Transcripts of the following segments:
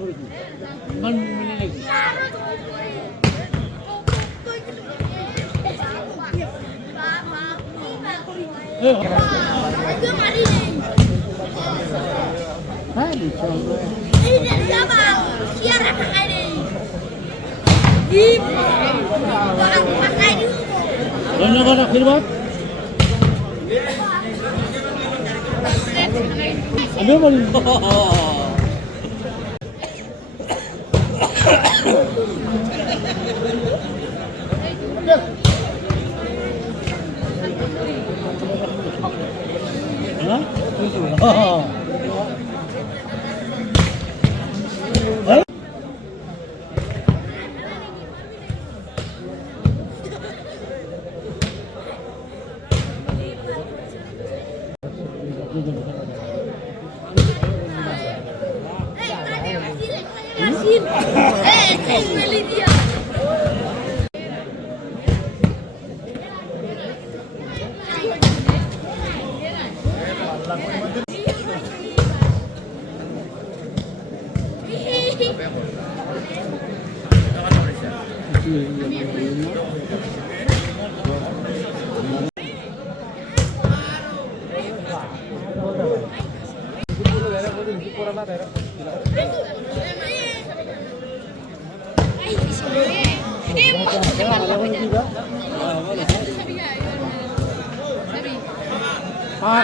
করেছি মান মিলে নাকি হ্যাঁ ধন্যবাদ আশীর্বাদ আমিও বলি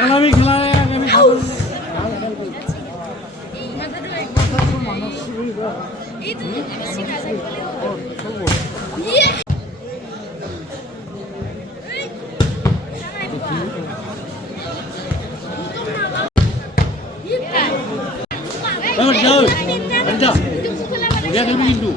আগামী খেলায় আগামী কিন্তু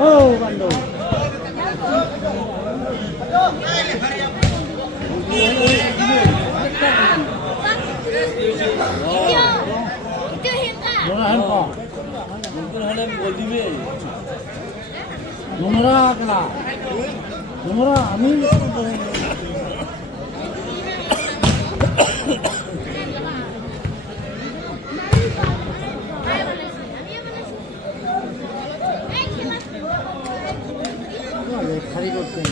oh bando নোংরা খেলা নোংরা আমি খালি করতেন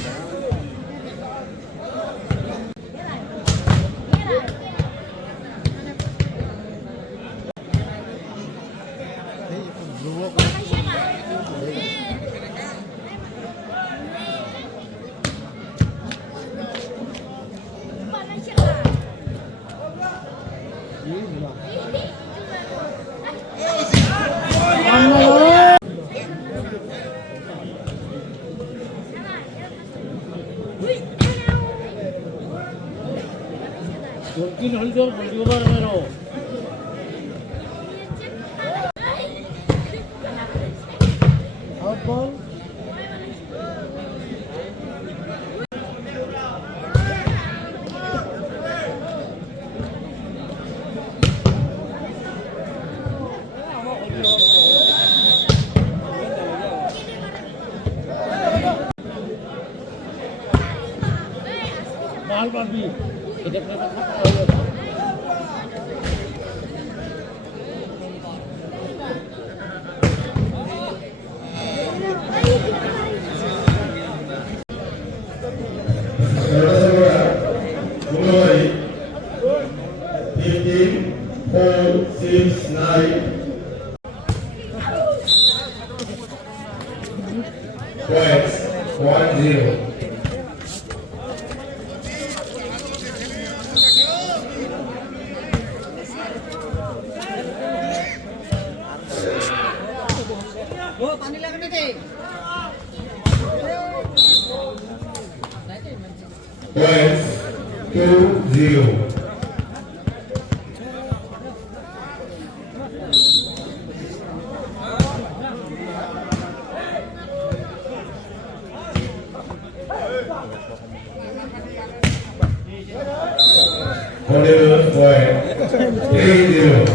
Mungkin holder juga mero. Apa? Mahal babi. Kita pernah Points 1-0. Points 2-0. Point 3-0.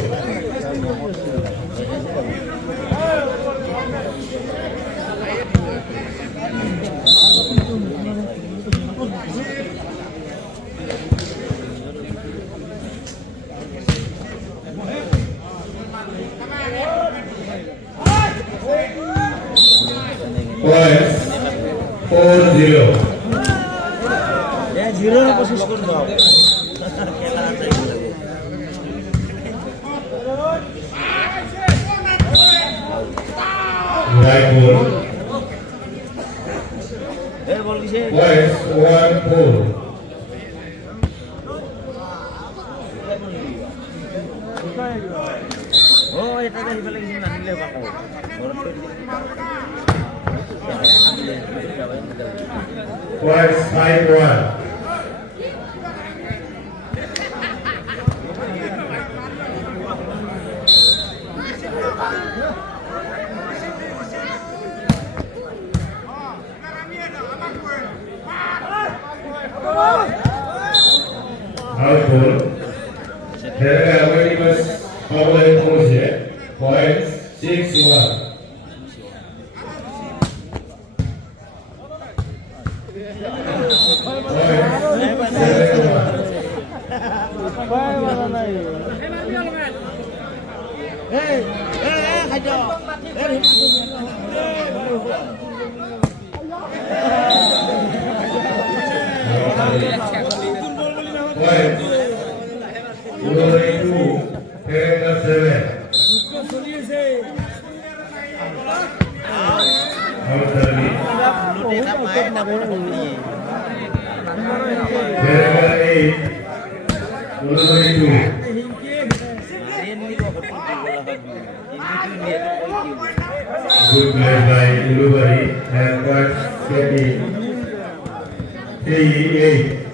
Points 4-0. Zero কোশিশ করবো Right ball. বল কিসে Points 1-4. ও এটা দেখি ফেলে কিছু না নিলে পাবো Points 5-1. Out ball. Here already was power and force here. Points 6-1. Points 7-1. Points 2-2. Here 7. Out service. Here 8. 2-2. Good play by Ulubari and points getting 3-8.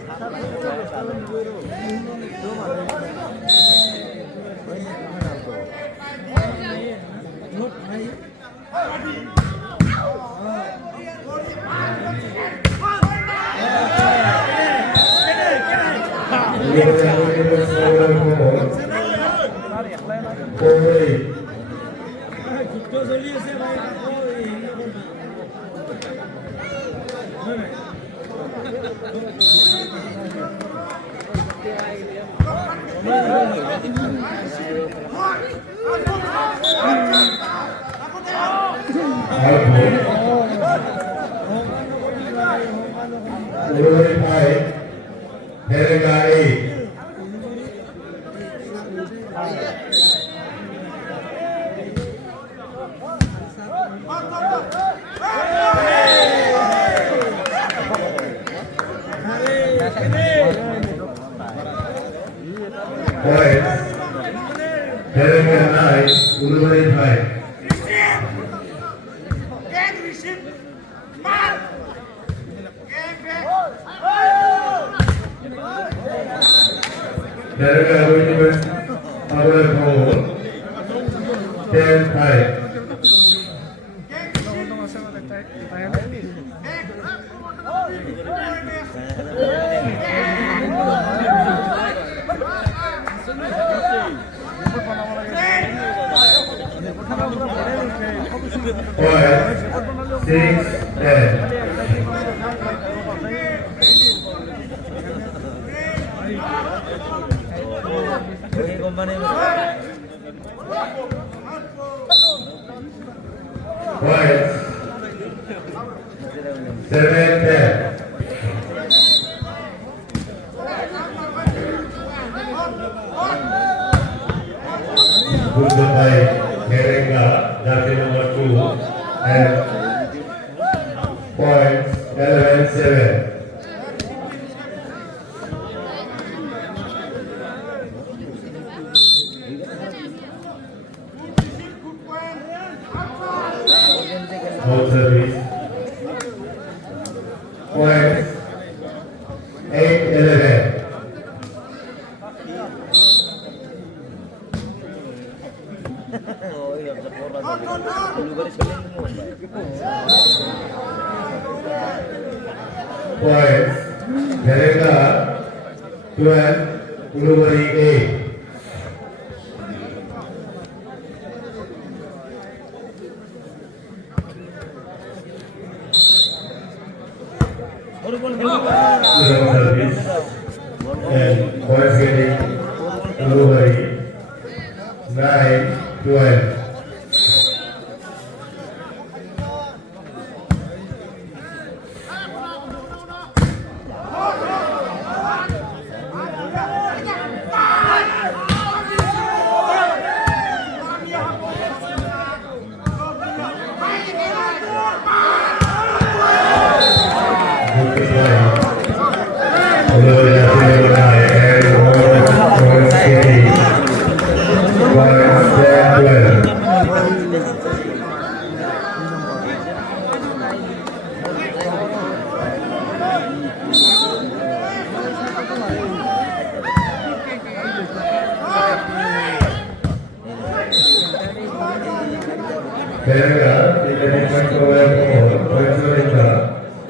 Teranga tidak diperbolehkan oleh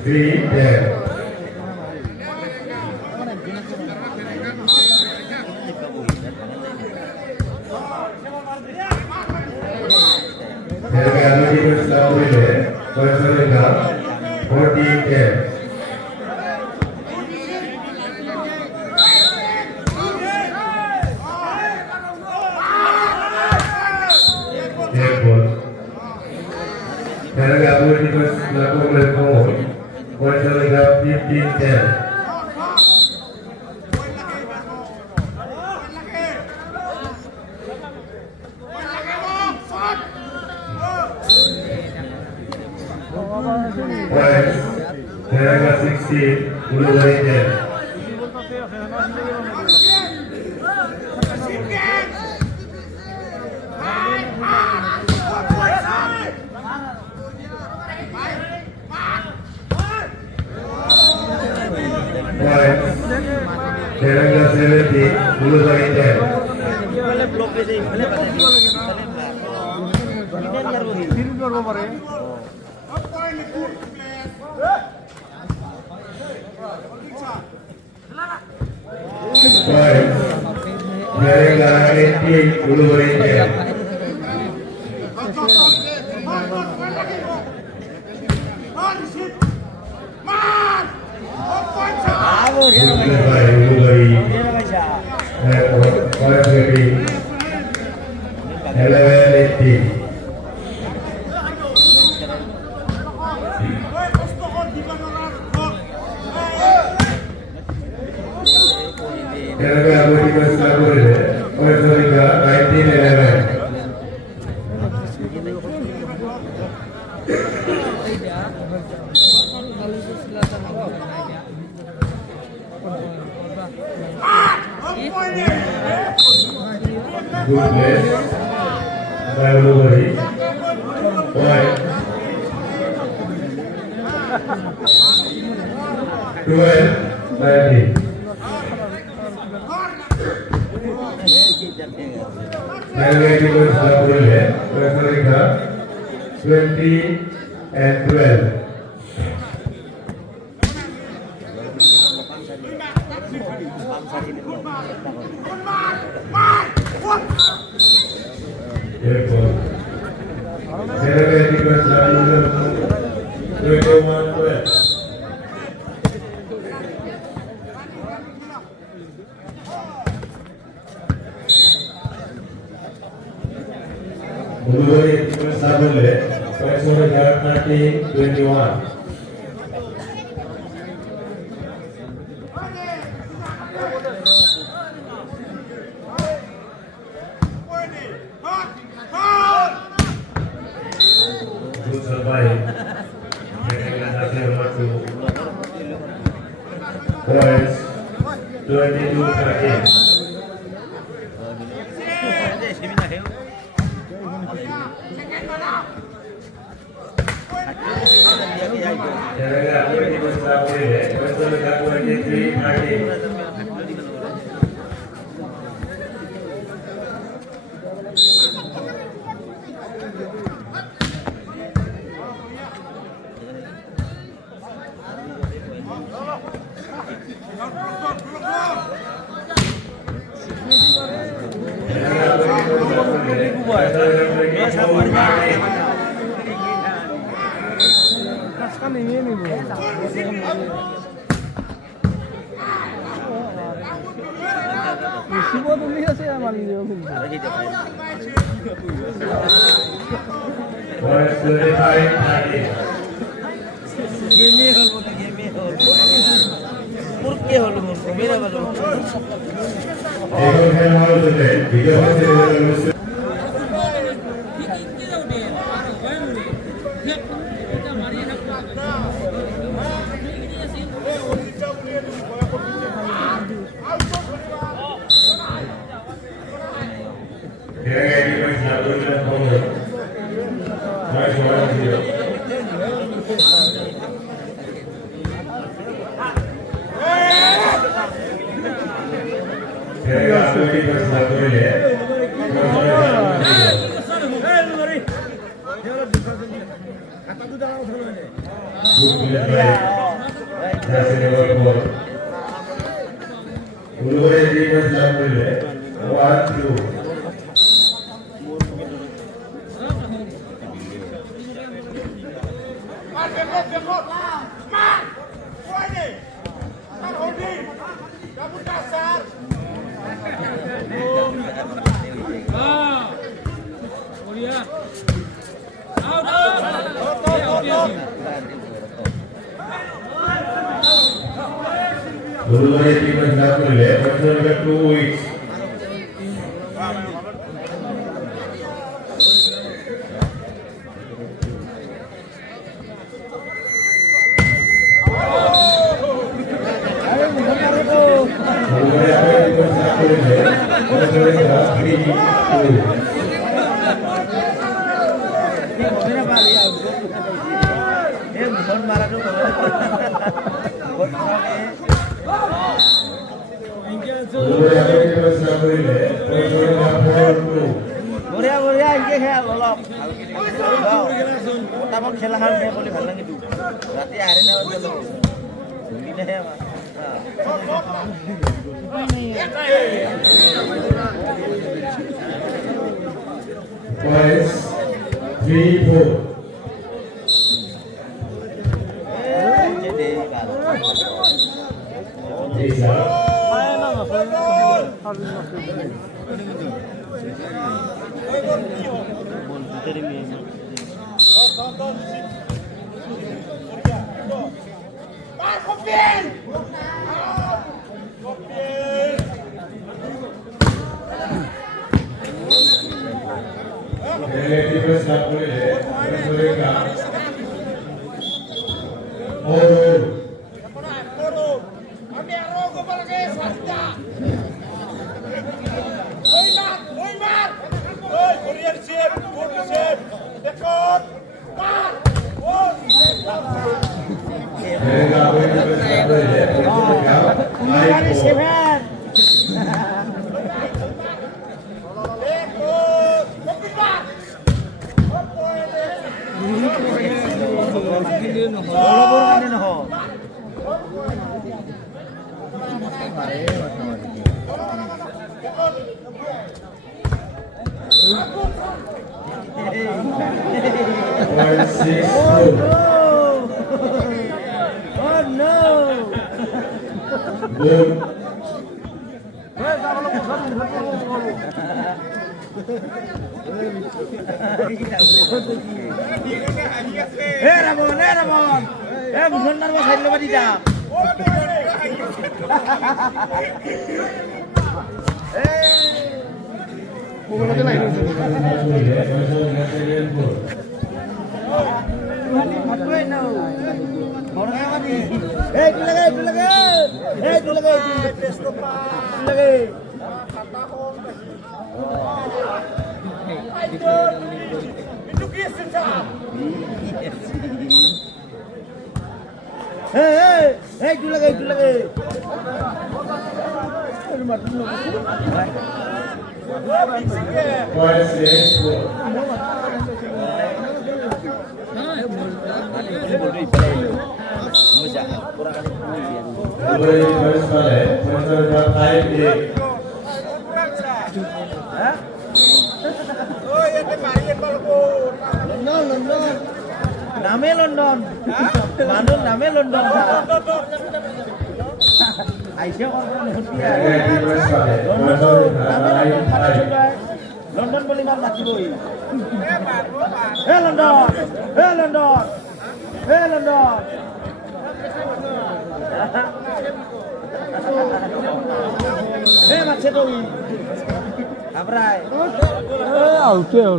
3-10. Teranga diperbolehkan oleh 14-10. Teranga diperbolehkan oleh 15-10. Points, Teranga 16, Ulubari 10. Points, Teranga 17, Ulubari 10. ইফালে block দিছে ইফালে পাতে ইফালে করব পারে Points, Teranga 18, Ulubari 10. আবো রে Ulubari, Ulubari, ভাইসা 11-18. Teranga diperbolehkan oleh 19-11. Good place by Ulubari. Point 12-19. Teranga diperbolehkan 20-12. Therefore, Teranga diperbolehkan 21-12. Ulubari diperbolehkan 30-21. Good survive. Points 22-13. Teranga diperbolehkan 23-13. Points 25-13. ¿Por qué holo murko? Mira balo. এখন খেলা হচ্ছে video হচ্ছে Yeah. Napoleon Howard. Nice 1-0. Kerala 20 versus Napoleon. Good play by Jesse number 4. Uluvare 3 versus Napoleon. 1-2. Uluvare 3 versus Napoleon. Consider 2 weeks. বঢ়িয়া এনেকে খেল অলপ তামান খেলা খান কৰি ভাল লাগে তো ৰাতি আহে না দিনেহে Points 3-4. Relatives Napoleon. Ramon. Bukan narwa side lo badi dah. Itu lagi. Name London. Manul name London. Aisyah orang London boleh malam mati boy. London. Macet boy. Abrai. Out ya.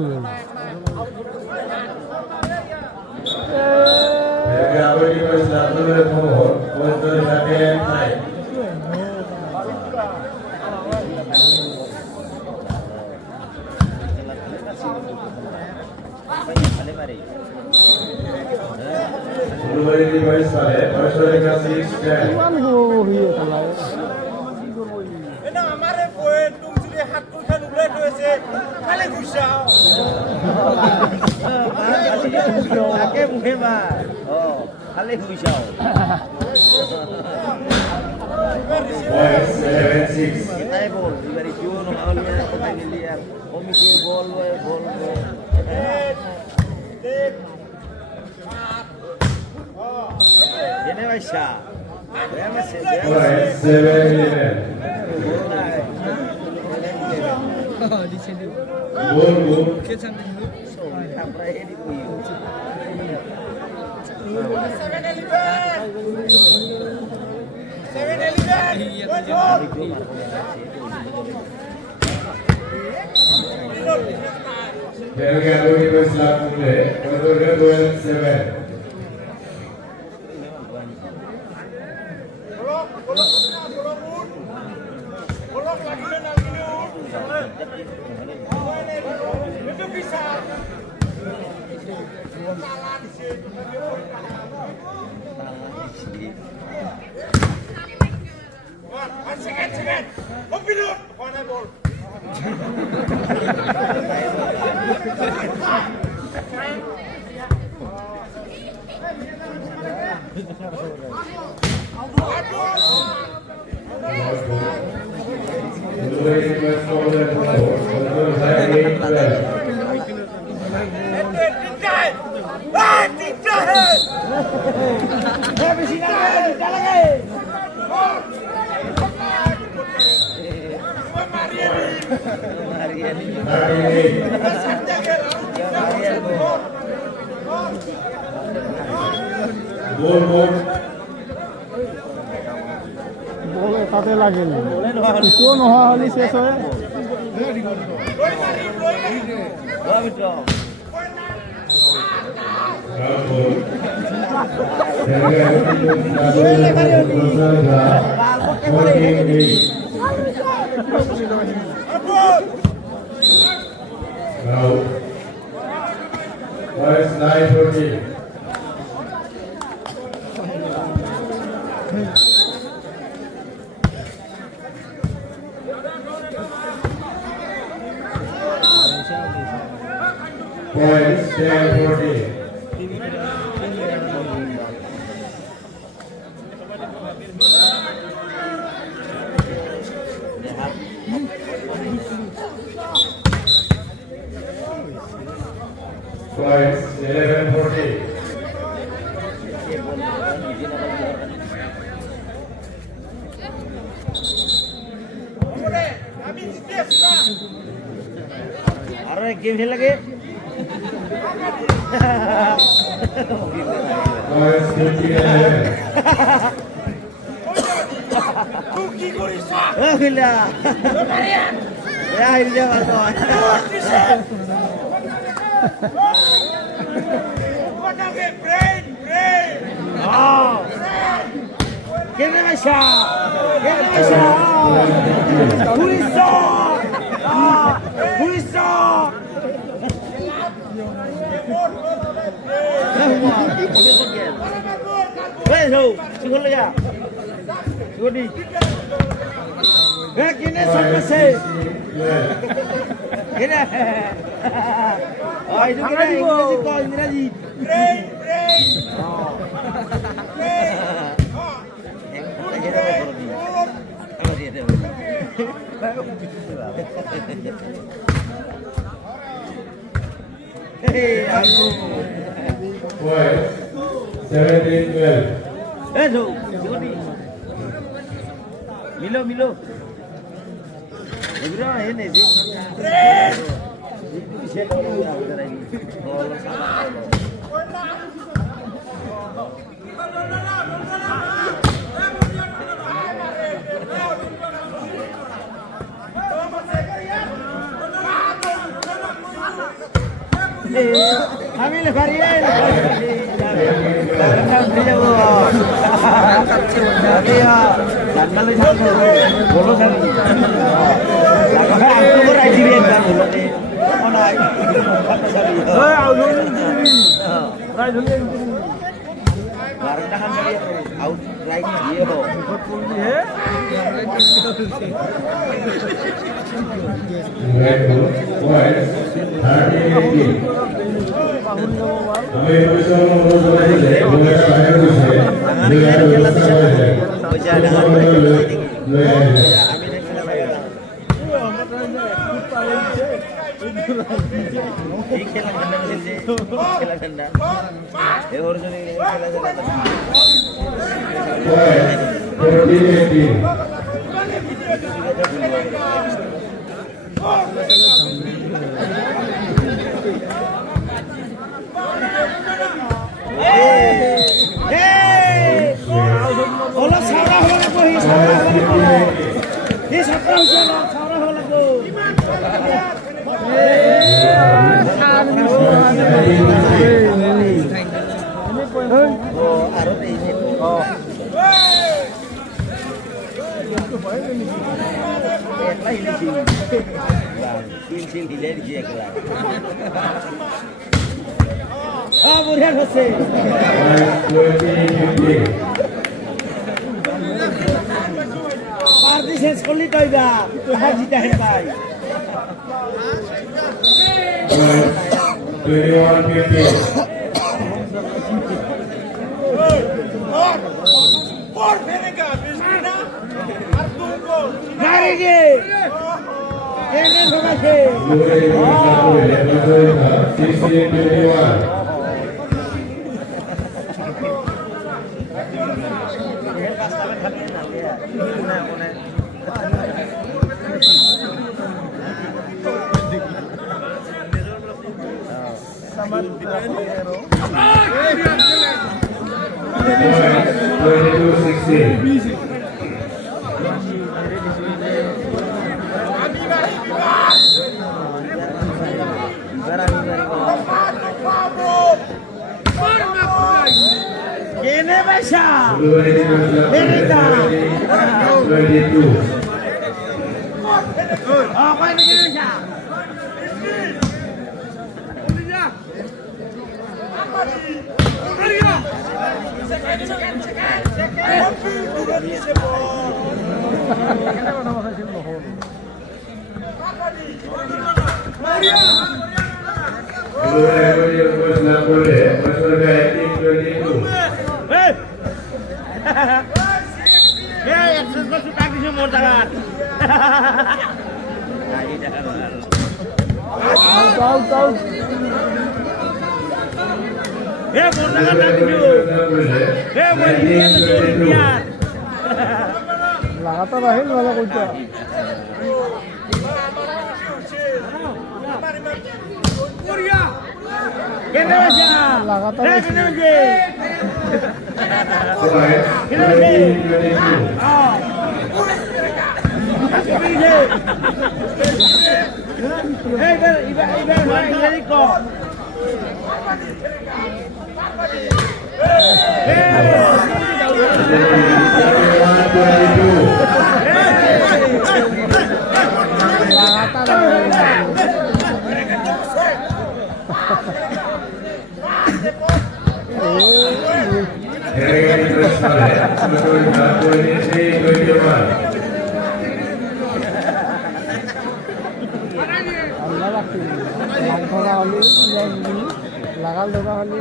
mari. Mulai di Baisale, Baisale kasih stand. Cuman gue খেলা না আমারে বয়ে তুমি যদি হাত তুলখান উড়ে রয়েছে খালি ঘুষাও Ake muhe mah. Oh, kali husau. Points 11-6. Kita bol, dari Jun, awalnya kita ngeliat komisi bol, bol. Ini masya. Dia masih. Points 7-11. Goal, goal. Kapra ini kuyu. Dari adu di Baisal mulai, kedua points 7. bolok lagi na itu bisa Second. Open up. One ball. বলে তাতে লাগেনি কিছু নোহোৱা হ'লে শেষ হয় Points 9-14. Points 10-14. Points 11-14. Aro ek game khel lage. Points 15-11. Tuki gorisa. Oh gila. Ya ini dia masuk. What a brain. Oh. Game masya. Pulisa. Pulisa. Weh, so, siguro ya. Siguro di. Kini sampai sih. Kini. Oh, itu kira ini sih kau ini lagi. Brain. Hei, aku. Points 17-12. So, siguro di. Milo. Negara ini sih. Itu bisa kalau ya udah ini. Kalau sama kalau. Kami lefarian. Jangan dia boh. Tapi ya, jangan lagi bolos kan. Lakukan aku berajian kan bolos ni. Mana Barangnya kan dia outright dia ho. Red ball, points, 13-18. আমি পরিশ্রম অনুরোধ করেছি যে বলটা বাইরে বসে দুই আর ব্যবস্থা করে দেয় এই খেলা ঠান্ডা খেলছে খেলা ঠান্ডা এ ওর জন্য খেলা ঠান্ডা ওলা সারা হলে কই সারা হলে এই সাতটা হইছে না সারা হলে গো ও আরো এই যে একলা হিলিছি তিন হিলে দিছি একলা বঢ়িয়া হচ্ছে পার্টি শেষ করলি কইবা জিতা হে ভাই 21-15. और फेरेगा बिस्किना और तुमको मारेंगे केने भगाके केने बैसा फेरेगा कोई नहीं बैसा लगातार राहील मला कोणत्या लगातार লাগাল দোকা হলি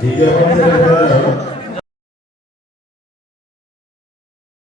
দ্বিতীয়